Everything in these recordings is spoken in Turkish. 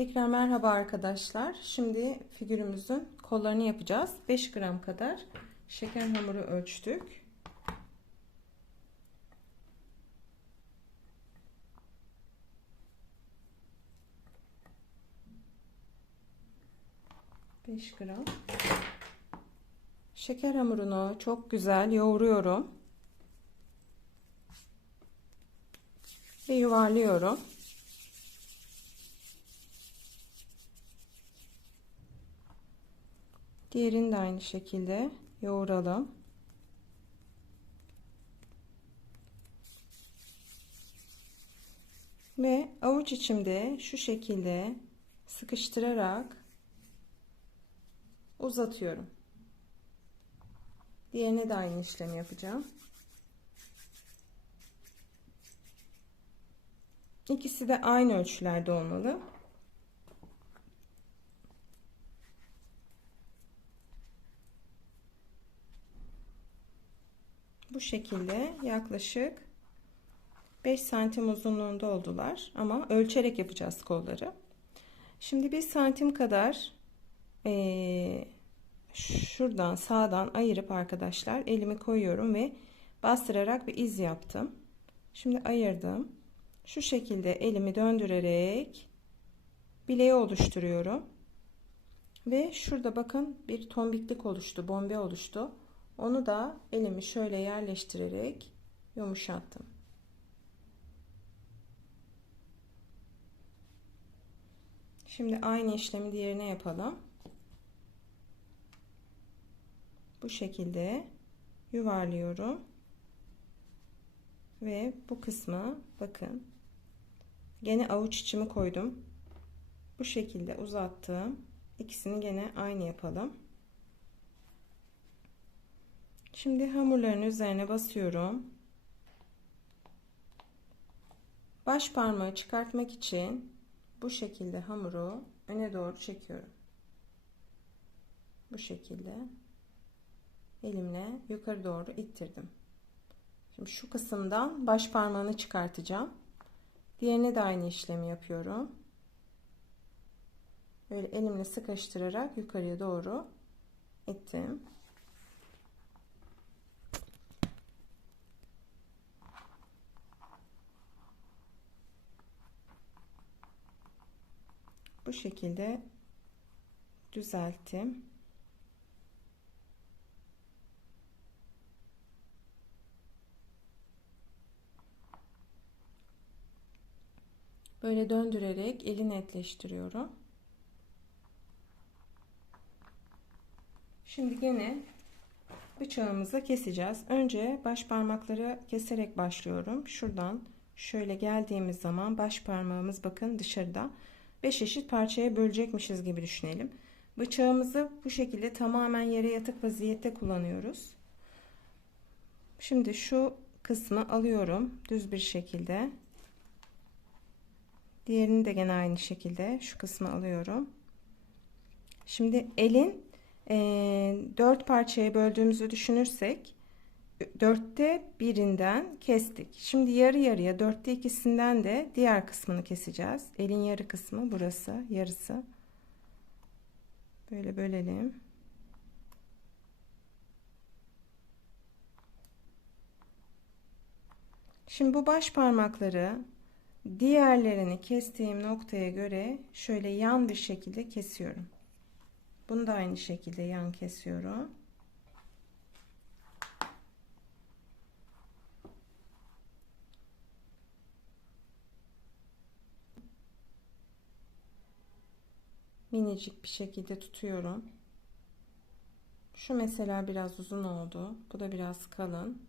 Tekrar merhaba arkadaşlar. Şimdi figürümüzün kollarını yapacağız. 5 gram kadar şeker hamuru ölçtük. Beş gram. Şeker hamurunu çok güzel yoğuruyorum. Ve yuvarlıyorum. Diğerini de aynı şekilde yoğuralım. Ve avuç içimde şu şekilde sıkıştırarak uzatıyorum. Diğerine de aynı işlemi yapacağım. İkisi de aynı ölçülerde olmalı. Bu şekilde yaklaşık 5 santim uzunluğunda oldular ama ölçerek yapacağız kolları. Şimdi 1 santim kadar şuradan sağdan ayırıp arkadaşlar elimi koyuyorum ve bastırarak bir iz yaptım. Şimdi ayırdım. Şu şekilde elimi döndürerek bileği oluşturuyorum. Ve şurada bakın bir tombiklik oluştu, bombe oluştu. Onu da elimi şöyle yerleştirerek yumuşattım. Şimdi aynı işlemi diğerine yapalım. Bu şekilde yuvarlıyorum. Ve bu kısmı bakın. Gene avuç içimi koydum. Bu şekilde uzattım. İkisini gene aynı yapalım. Şimdi hamurların üzerine basıyorum. Baş parmağı çıkartmak için bu şekilde hamuru öne doğru çekiyorum. Bu şekilde elimle yukarı doğru ittirdim. Şimdi şu kısımdan baş parmağını çıkartacağım. Diğerine de aynı işlemi yapıyorum. Böyle elimle sıkıştırarak yukarıya doğru ittim. Bu şekilde düzelttim. Böyle döndürerek eli netleştiriyorum. Şimdi gene bıçağımızla keseceğiz. Önce baş parmakları keserek başlıyorum. Şuradan şöyle geldiğimiz zaman baş parmağımız bakın dışarıda. 5 eşit parçaya bölecekmişiz gibi düşünelim. Bıçağımızı bu şekilde tamamen yere yatık vaziyette kullanıyoruz. Şimdi şu kısmı alıyorum düz bir şekilde. Diğerini de gene aynı şekilde şu kısmı alıyorum. Şimdi elin 4 parçaya böldüğümüzü düşünürsek 4'te birinden kestik. Şimdi yarı yarıya 4'te ikisinden de diğer kısmını keseceğiz. Elin yarı kısmı burası, yarısı. Böyle bölelim. Şimdi bu baş parmakları diğerlerini kestiğim noktaya göre şöyle yan bir şekilde kesiyorum. Bunu da aynı şekilde yan kesiyorum. Minicik bir şekilde tutuyorum. Şu mesela biraz uzun oldu. Bu da biraz kalın.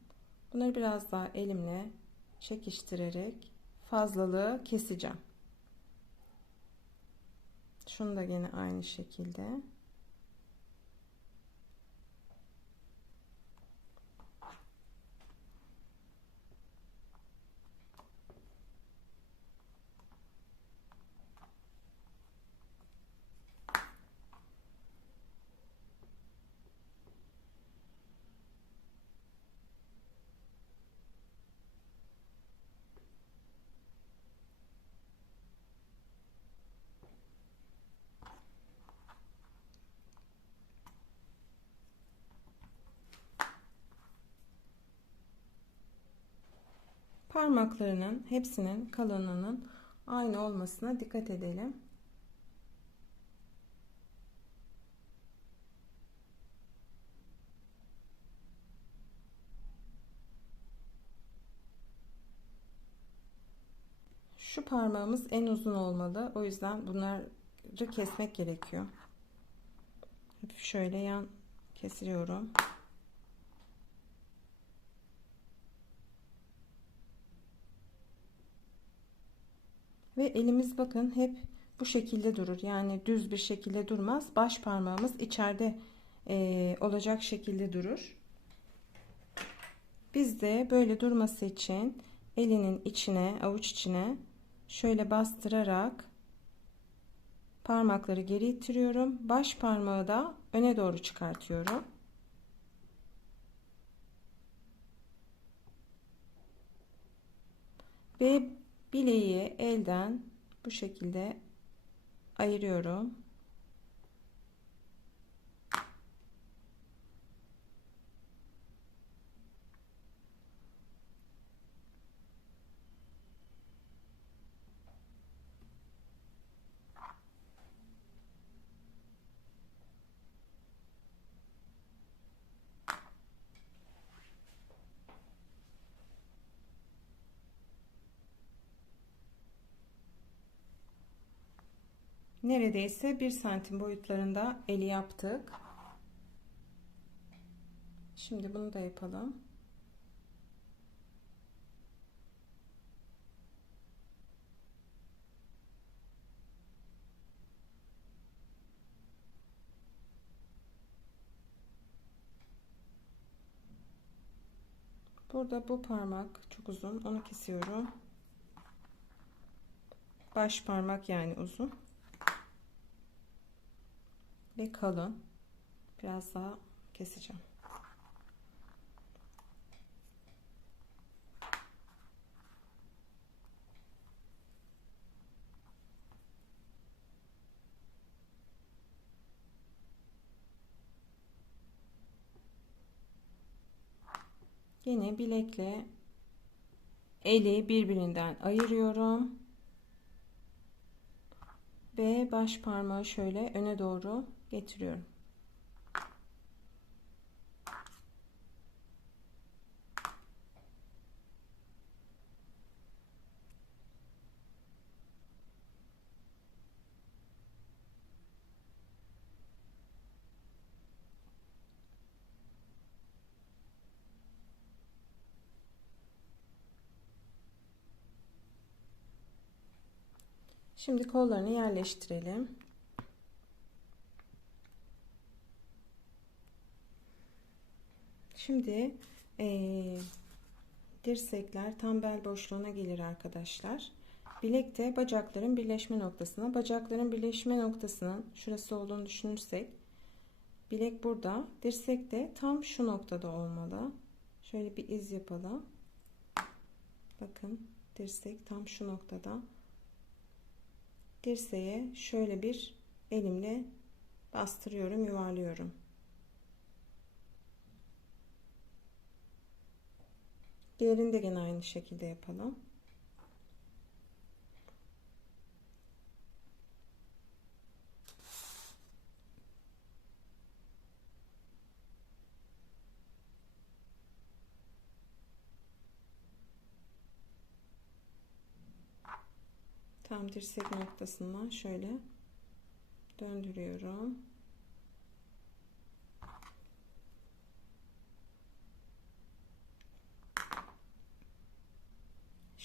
Bunları biraz daha elimle çekiştirerek fazlalığı keseceğim. Şunu da yine aynı şekilde. Parmaklarının hepsinin kalınlığının aynı olmasına dikkat edelim. Şu parmağımız en uzun olmalı. O yüzden bunları kesmek gerekiyor. Şöyle yan kesiyorum. Ve elimiz bakın hep bu şekilde durur. Yani düz bir şekilde durmaz. Baş parmağımız içeride olacak şekilde durur. Biz de böyle durması için elinin içine, avuç içine şöyle bastırarak parmakları geri ittiriyorum. Baş parmağı da öne doğru çıkartıyorum. Ve bileği elden bu şekilde ayırıyorum. Neredeyse 1 santim boyutlarında eli yaptık. Şimdi bunu da yapalım. Burada bu parmak çok uzun. Onu kesiyorum. Baş parmak yani uzun. Ve kalın. Biraz daha keseceğim. Yine bilekle eli birbirinden ayırıyorum. Ve baş parmağı şöyle öne doğru getiriyorum. Şimdi kollarını yerleştirelim. Şimdi dirsekler tam bel boşluğuna gelir arkadaşlar. Bilek de bacakların birleşme noktasına. Bacakların birleşme noktasının şurası olduğunu düşünürsek bilek burada, dirsek de tam şu noktada olmalı. Şöyle bir iz yapalım. Bakın dirsek tam şu noktada. Dirseğe şöyle bir elimle bastırıyorum, yuvarlıyorum. Diğerini de gene aynı şekilde yapalım. Tam dirsek noktasından şöyle döndürüyorum.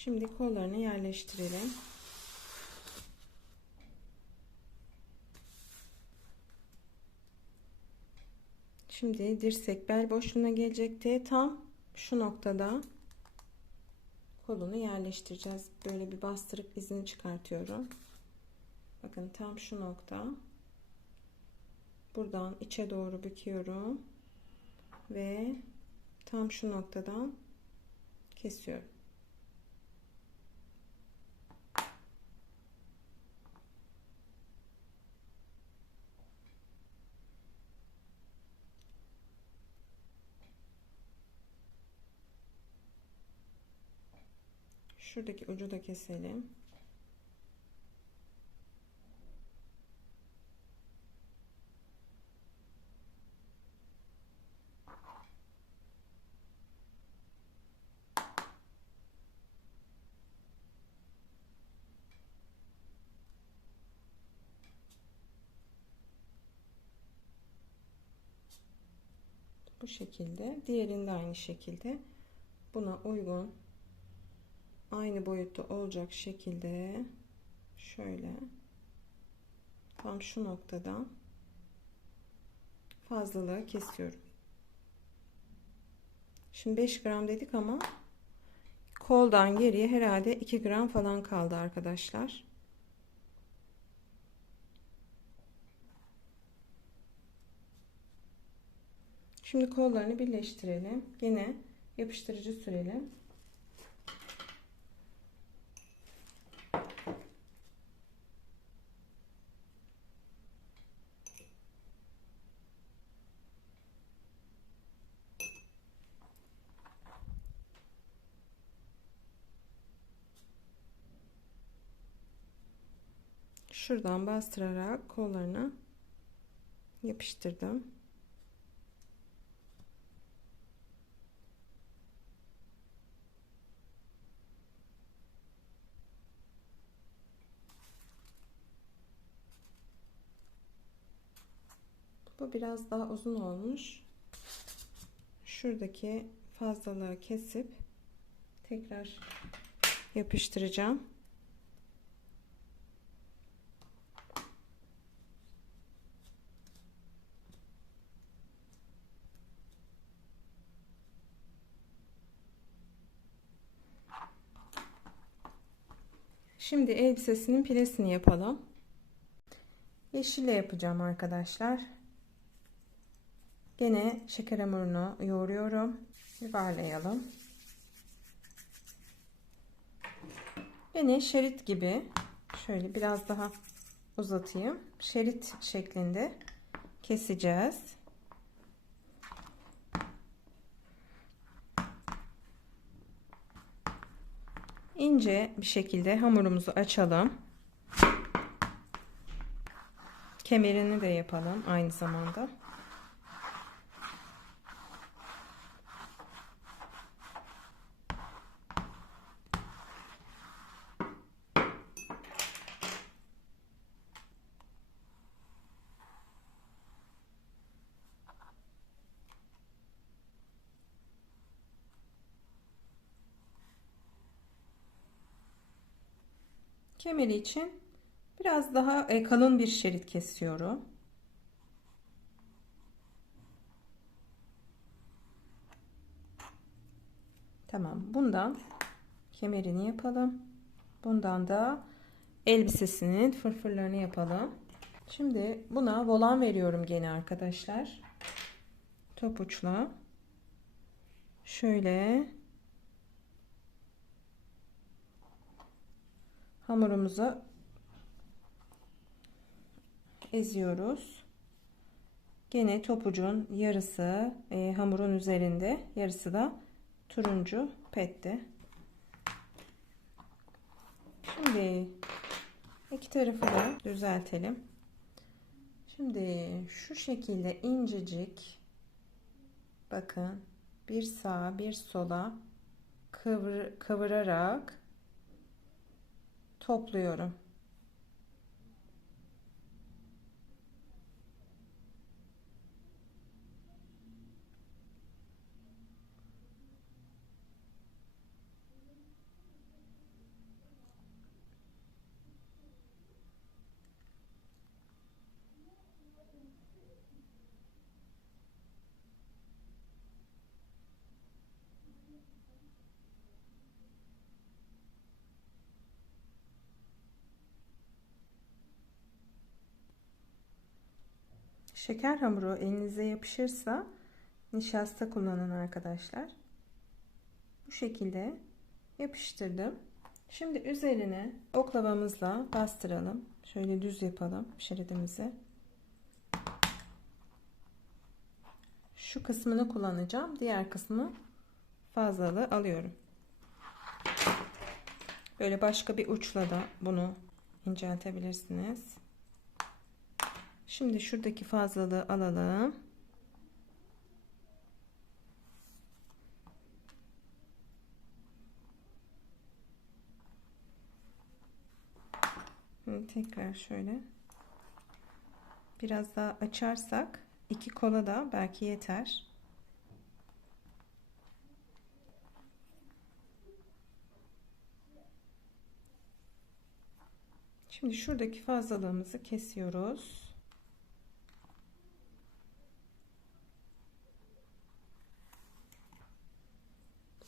Şimdi kollarını yerleştirelim. Şimdi dirsek bel boşluğuna gelecekti. Tam şu noktada kolunu yerleştireceğiz. Böyle bir bastırıp izini çıkartıyorum. Bakın tam şu nokta. Buradan içe doğru büküyorum ve tam şu noktadan kesiyorum. Şuradaki ucu da keselim. Bu şekilde. Diğerinde aynı şekilde. Buna uygun, aynı boyutta olacak şekilde şöyle tam şu noktadan fazlalığı kesiyorum. Şimdi 5 gram dedik ama koldan geriye herhalde 2 gram falan kaldı arkadaşlar. Şimdi kollarını birleştirelim. Yine yapıştırıcı sürelim. Şuradan bastırarak kollarına yapıştırdım. Bu biraz daha uzun olmuş. Şuradaki fazlalığı kesip tekrar yapıştıracağım. Şimdi elbisesinin pilesini yapalım. Yeşille yapacağım arkadaşlar. Gene şeker hamurunu yoğuruyorum. Yuvarlayalım. Gene şerit gibi şöyle biraz daha uzatayım. Şerit şeklinde keseceğiz. İnce bir şekilde hamurumuzu açalım. Kemerini de yapalım aynı zamanda. Kemeri için biraz daha kalın bir şerit kesiyorum. Tamam. Bundan kemerini yapalım. Bundan da elbisesinin fırfırlarını yapalım. Şimdi buna volan veriyorum gene arkadaşlar. Top uçla. Şöyle hamurumuzu eziyoruz. Gene topucun yarısı hamurun üzerinde, yarısı da turuncu petti. Şimdi iki tarafı da düzeltelim. Şimdi şu şekilde incecik, bakın, bir sağa bir sola kıvırarak topluyorum. Şeker hamuru elinize yapışırsa nişasta kullanın arkadaşlar. Bu şekilde yapıştırdım. Şimdi üzerine oklavamızla bastıralım. Şöyle düz yapalım şeridimizi. Şu kısmını kullanacağım. Diğer kısmı fazlalığı alıyorum. Böyle başka bir uçla da bunu inceltebilirsiniz. Şimdi şuradaki fazlalığı alalım. Şimdi tekrar şöyle biraz daha açarsak 2 kola da belki yeter. Şimdi şuradaki fazlalığımızı kesiyoruz.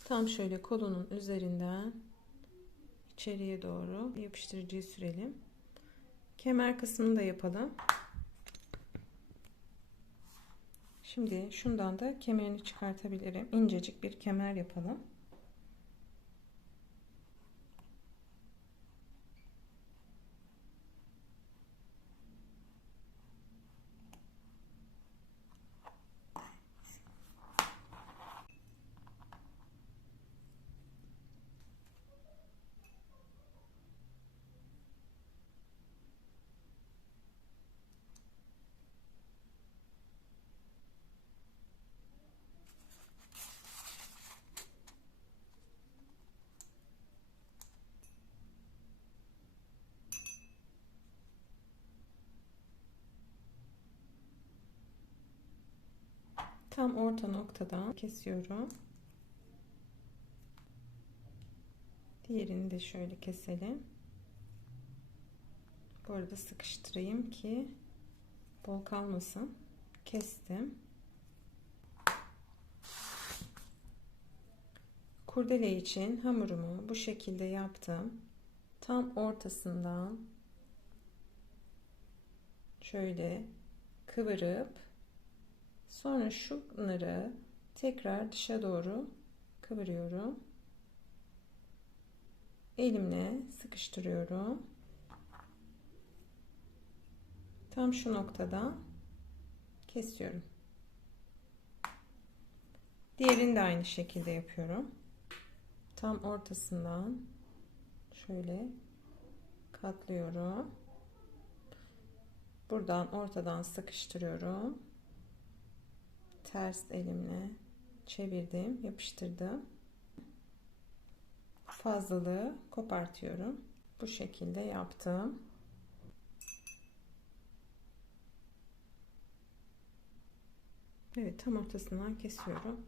Tam şöyle kolunun üzerinden içeriye doğru yapıştırıcıyı sürelim. Kemer kısmını da yapalım. Şimdi şundan da kemerini çıkartabilirim. İncecik bir kemer yapalım. Tam orta noktadan kesiyorum. Diğerini de şöyle keselim. Bu arada sıkıştırayım ki bol kalmasın. Kestim. Kurdele için hamurumu bu şekilde yaptım. Tam ortasından şöyle kıvırıp sonra şunları tekrar dışa doğru kıvırıyorum. Elimle sıkıştırıyorum. Tam şu noktada kesiyorum. Diğerini de aynı şekilde yapıyorum. Tam ortasından şöyle katlıyorum. Buradan ortadan sıkıştırıyorum. Ters elimle çevirdim, yapıştırdım. Fazlalığı kopartıyorum. Bu şekilde yaptım. Evet, tam ortasından kesiyorum.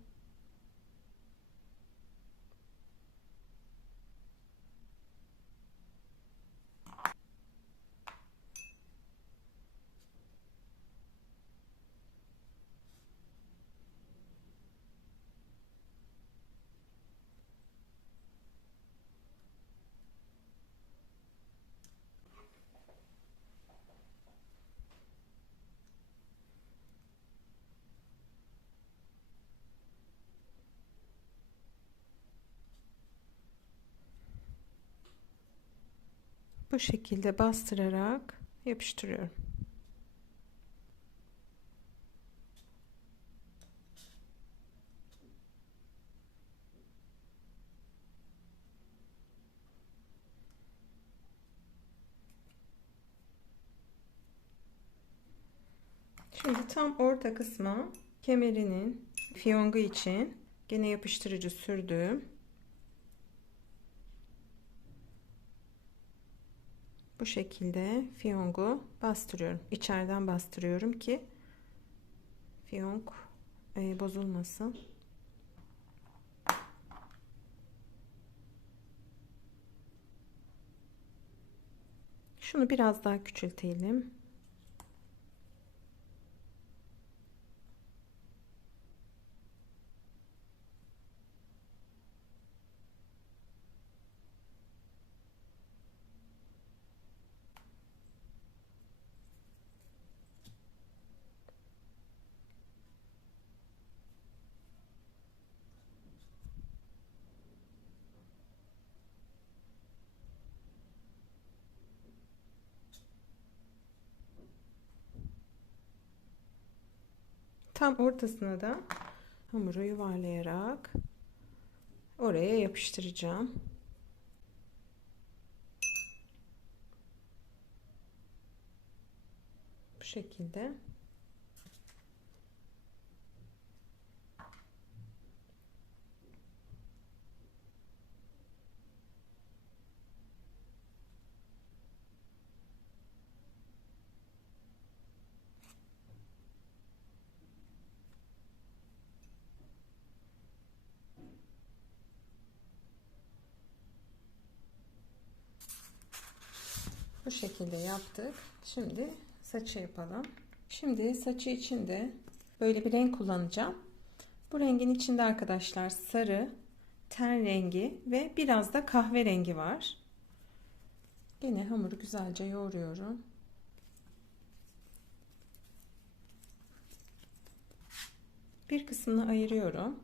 Bu şekilde bastırarak yapıştırıyorum. Şimdi tam orta kısma kemerinin fiyongu için gene yapıştırıcı sürdüm. Bu şekilde fiyongu bastırıyorum. İçeriden bastırıyorum ki fiyonk bozulmasın. Şunu biraz daha küçültelim. Tam ortasına da hamuru yuvarlayarak oraya yapıştıracağım. Bu şekilde. Bu şekilde yaptık. Şimdi saçı yapalım. Şimdi saçı için de böyle bir renk kullanacağım. Bu rengin içinde arkadaşlar sarı, ten rengi ve biraz da kahverengi var. Yine hamuru güzelce yoğuruyorum. Bir kısmını ayırıyorum.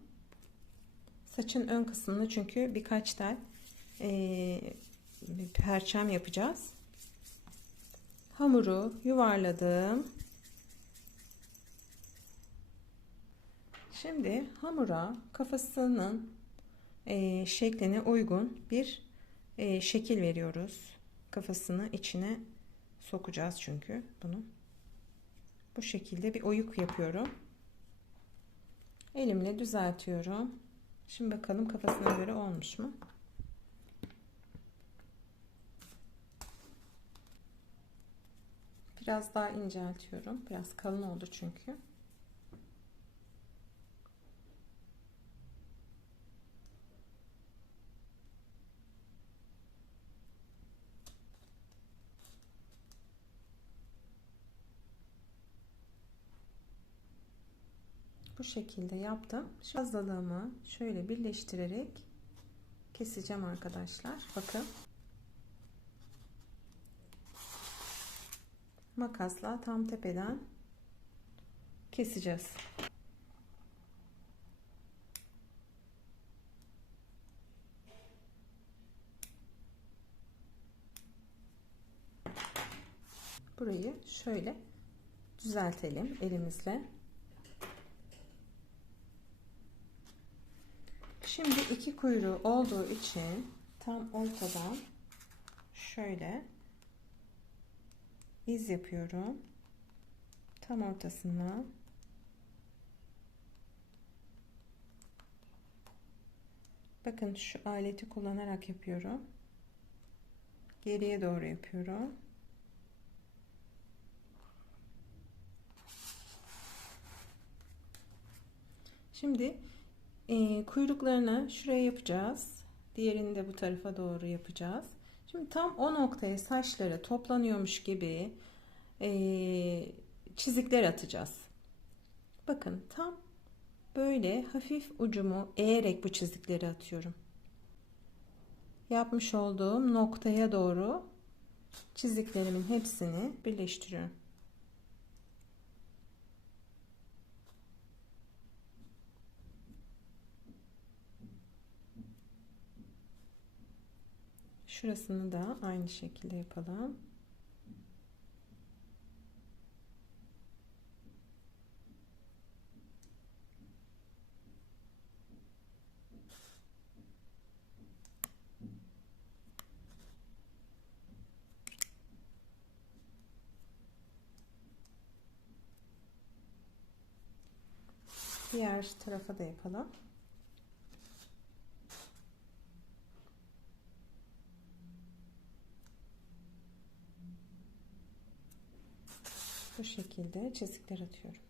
Saçın ön kısmını çünkü birkaç tel perçem yapacağız. Hamuru yuvarladım. Şimdi hamura kafasının şekline uygun bir şekil veriyoruz. Kafasını içine sokacağız çünkü bunu. Bu şekilde bir oyuk yapıyorum. Elimle düzeltiyorum. Şimdi bakalım kafasına göre olmuş mu? Biraz daha inceltiyorum. Biraz kalın oldu çünkü. Bu şekilde yaptım. Şu fazlalığımı şöyle birleştirerek keseceğim arkadaşlar. Bakın. Makasla tam tepeden keseceğiz. Burayı şöyle düzeltelim elimizle. Şimdi iki kuyruğu olduğu için tam ortadan şöyle iz yapıyorum. Tam ortasından. Bakın şu aleti kullanarak yapıyorum. Geriye doğru yapıyorum. Şimdi kuyruklarını şuraya yapacağız. Diğerini de bu tarafa doğru yapacağız. Şimdi tam o noktaya saçları toplanıyormuş gibi çizikler atacağız. Bakın tam böyle hafif ucumu eğerek bu çizikleri atıyorum. Yapmış olduğum noktaya doğru çiziklerimin hepsini birleştiriyorum. Şurasını da aynı şekilde yapalım. Diğer tarafa da yapalım. Bu şekilde çizikler atıyorum.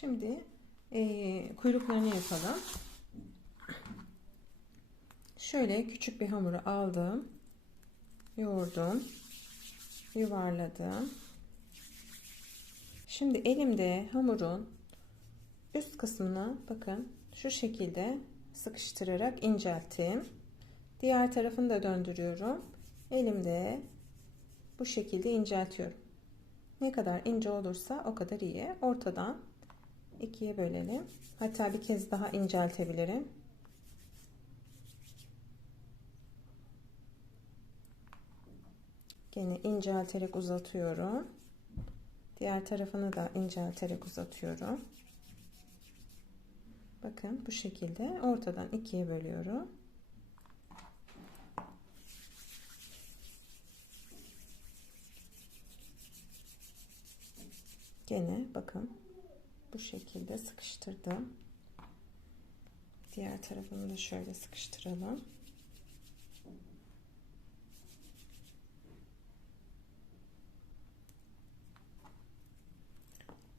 Şimdi kuyruklarını yapalım. Şöyle küçük bir hamuru aldım. Yoğurdum. Yuvarladım. Şimdi elimde hamurun üst kısmını bakın şu şekilde sıkıştırarak incelttim. Diğer tarafını da döndürüyorum. Elimde bu şekilde inceltiyorum. Ne kadar ince olursa o kadar iyi. Ortadan ikiye bölelim. Hatta bir kez daha inceltebilirim. Gene incelterek uzatıyorum. Diğer tarafını da incelterek uzatıyorum. Bakın bu şekilde ortadan ikiye bölüyorum. Gene bakın bu şekilde sıkıştırdım. Diğer tarafını da şöyle sıkıştıralım.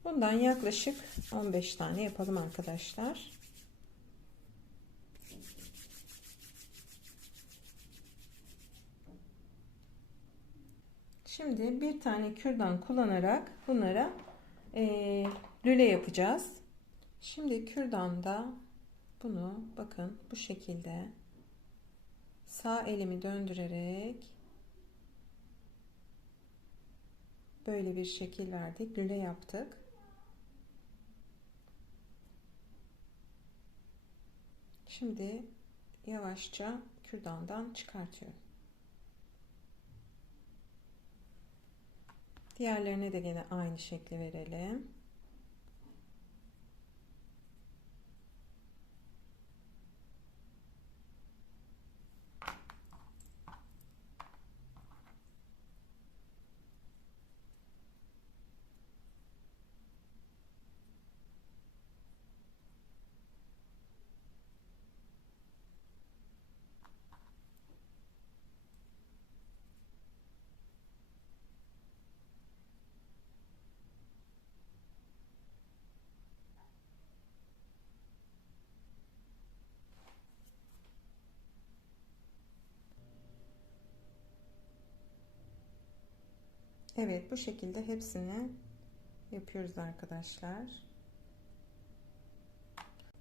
Bundan yaklaşık 15 tane yapalım arkadaşlar. Şimdi bir tane kürdan kullanarak bunlara lüle yapacağız. Şimdi kürdanda bunu bakın bu şekilde sağ elimi döndürerek böyle bir şekil verdik. Lüle yaptık. Şimdi yavaşça kürdandan çıkartıyorum. Diğerlerine de yine aynı şekli verelim. Evet, bu şekilde hepsini yapıyoruz arkadaşlar.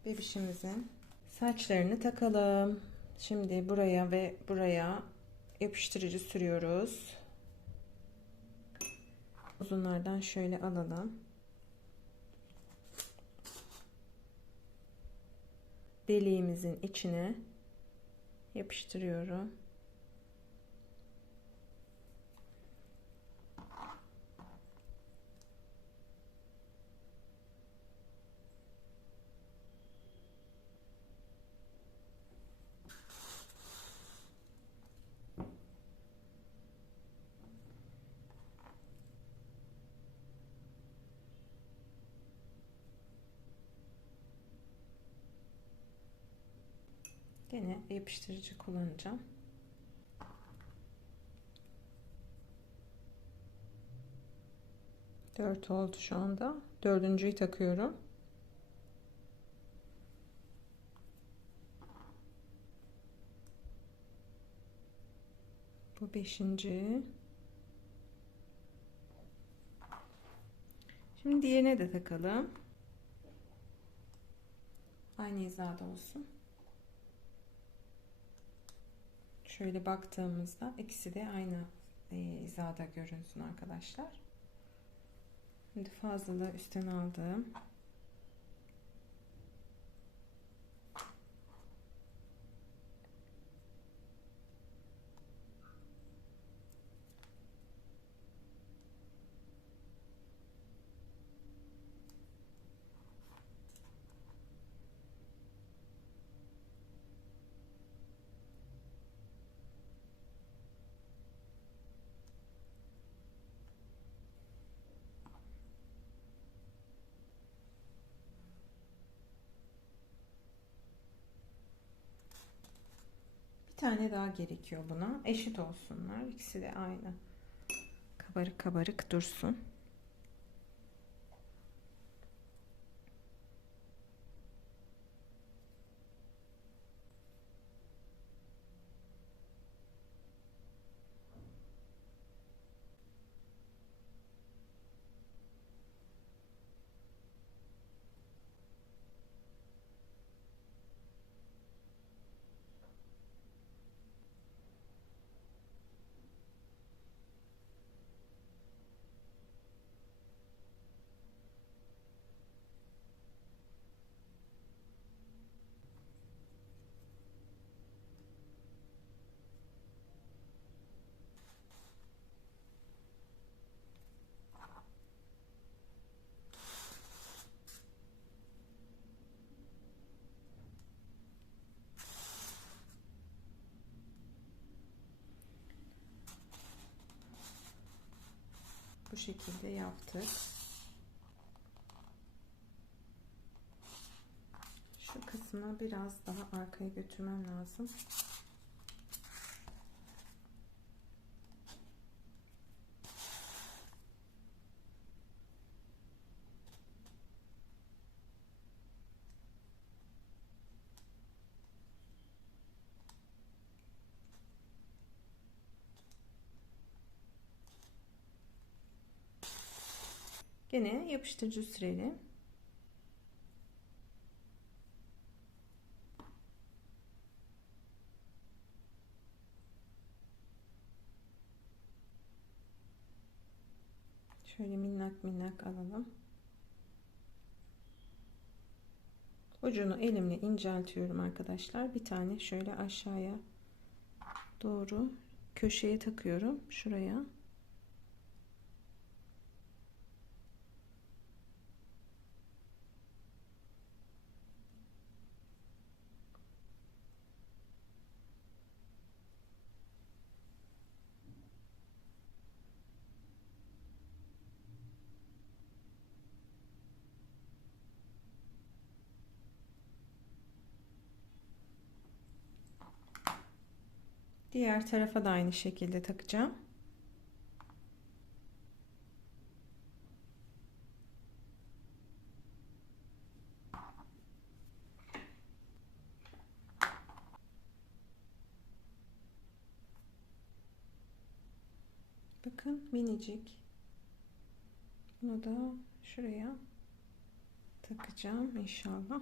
Bebişimizin saçlarını takalım. Şimdi buraya ve buraya yapıştırıcı sürüyoruz. Uzunlardan şöyle alalım. Deliğimizin içine yapıştırıyorum. Yine yapıştırıcı kullanacağım. Dört oldu şu anda. Dördüncüyü takıyorum. Bu beşinci. Şimdi diğerine de takalım. Aynı hizada olsun. Şöyle baktığımızda ikisi de aynı hizada görünsün arkadaşlar. Şimdi fazlalığı üstten aldım. Bir tane daha gerekiyor buna. Eşit olsunlar. İkisi de aynı. Kabarık kabarık dursun. bu şekilde yaptık. Şu kısmı biraz daha arkaya götürmem lazım. Gene yapıştırıcı sürelim. Şöyle minnak minnak alalım. Ucunu elimle inceltiyorum arkadaşlar. Bir tane şöyle aşağıya doğru köşeye takıyorum. Şuraya. Diğer tarafa da aynı şekilde takacağım. Bakın minicik. Bunu da şuraya takacağım inşallah.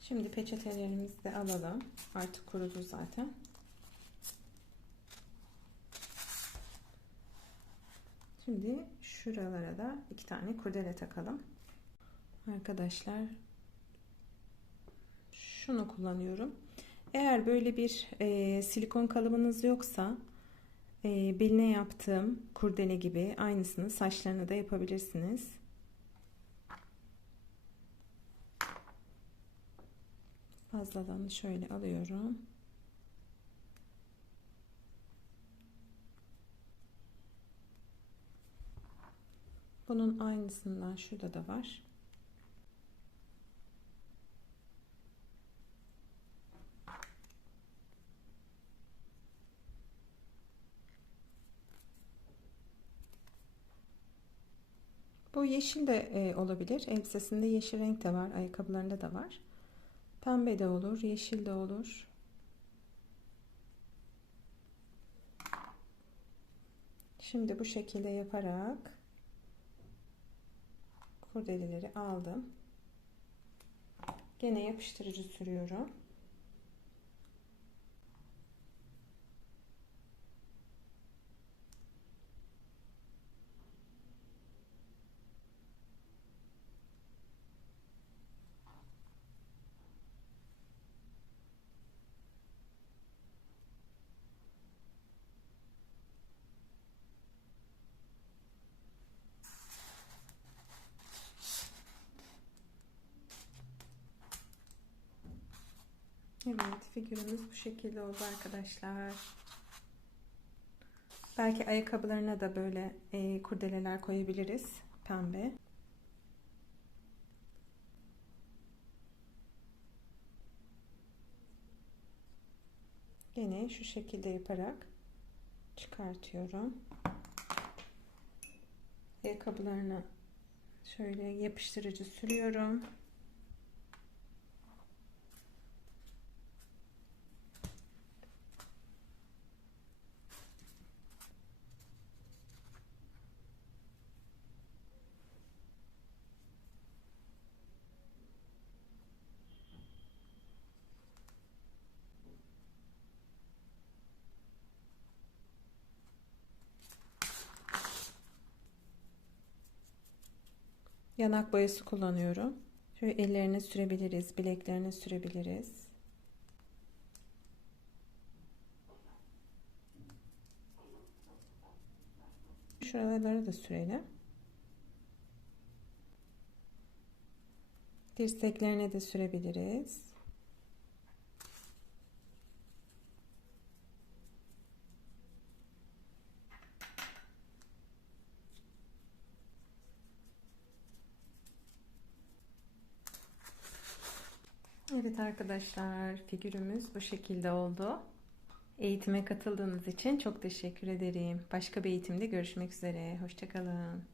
Şimdi peçetelerimizi de alalım. Artık kurudu zaten. Şimdi şuralara da 2 tane kurdele takalım. Arkadaşlar şunu kullanıyorum. Eğer böyle bir silikon kalıbınız yoksa beline yaptığım kurdele gibi aynısını saçlarına da yapabilirsiniz. Fazladan şöyle alıyorum. Bunun aynısından şurada da var. Bu yeşil de olabilir. Elbisesinde yeşil renk de var. Ayakkabılarında da var. Pembe de olur. Yeşil de olur. Şimdi bu şekilde yaparak kurdeleleri aldım. Gene yapıştırıcı sürüyorum. Evet, figürümüz bu şekilde oldu arkadaşlar. Belki ayakkabılarına da böyle kurdeleler koyabiliriz. Pembe. Yine şu şekilde yaparak çıkartıyorum. Ayakkabılarına şöyle yapıştırıcı sürüyorum. Yanak boyası kullanıyorum. Şöyle ellerine sürebiliriz, bileklerine sürebiliriz. Şuralara da sürelim. Dirseklerine de sürebiliriz. Evet arkadaşlar, figürümüz bu şekilde oldu. Eğitime katıldığınız için çok teşekkür ederim. Başka bir eğitimde görüşmek üzere. Hoşça kalın.